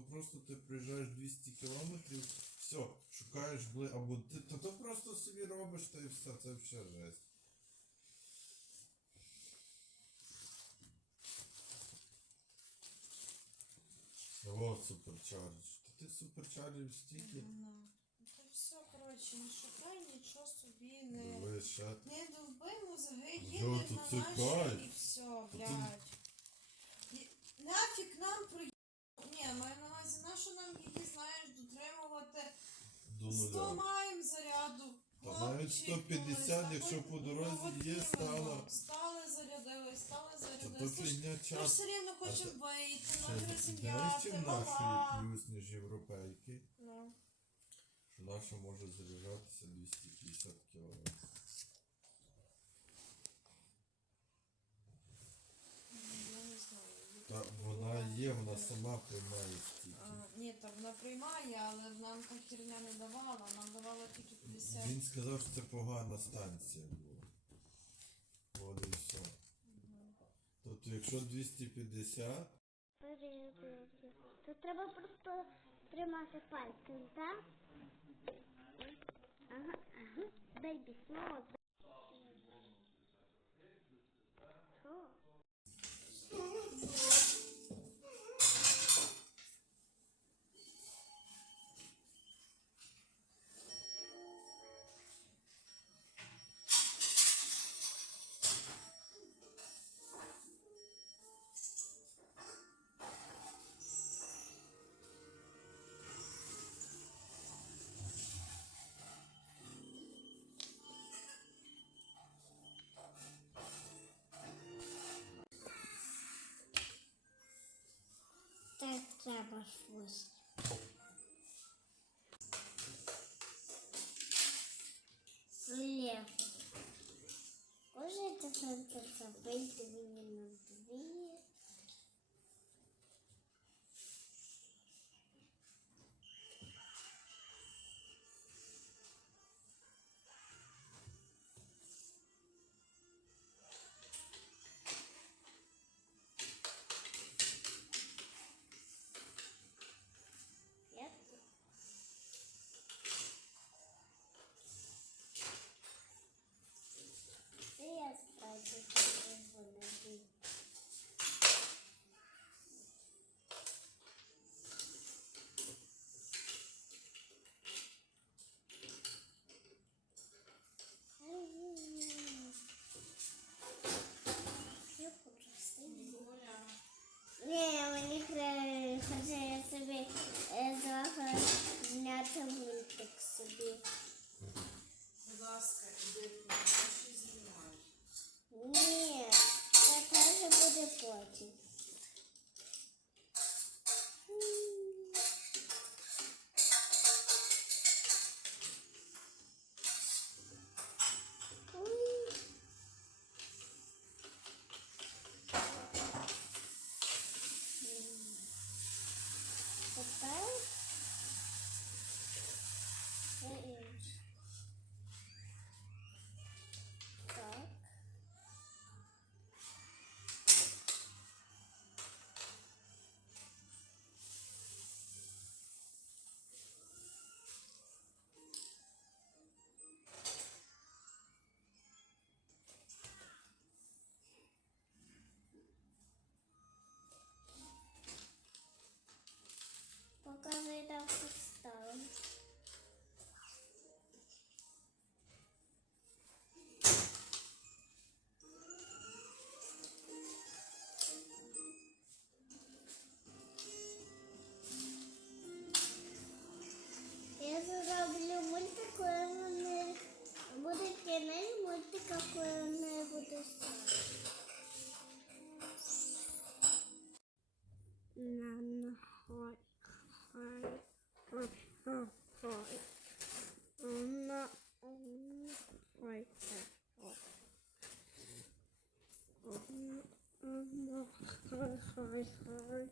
просто ти приїжджаєш 200 кілометрів, все, шукаєш бли, або ти, то, то просто собі робиш та і все, це взагалі жесть. О, суперчардж. Та ти суперчарджів стільки. Ну, Це все, коротше, не шукай нічого собі, не, Дивись, ще. не довби мозги, на це наші кайф. і все, тут- блядь. І Нафіг нам про... Ні, маю на увазі, на що нам її, знаєш, дотримувати До 100 нуля. маємо заряду. Та навіть 150, ось, якщо по дорозі ну, от є, стало. Стали, зарядили, стали, Та то зарядили. Ти фігня Ми ж час. все рівно хочемо вийти, Ще наша знаєш, чим ти нашої плюс, ніж європейки? Ну. Що наша може заряджатися 250 кг. Я не знаю. Та вона вона сама приймає стільки. А, ні, та вона приймає, але нам та херня не давала, нам давала тільки 50. Він сказав, що це погана станція була. От і все. Тобто, якщо 250, Тут треба просто тримати пальцем, так? Ага, ага. Бейбі, смолот. нашлось. Слева. Можно это солнце забыть меня? Тепер nan hay hay hay hay ona ona hay hay ona ona hay hay hay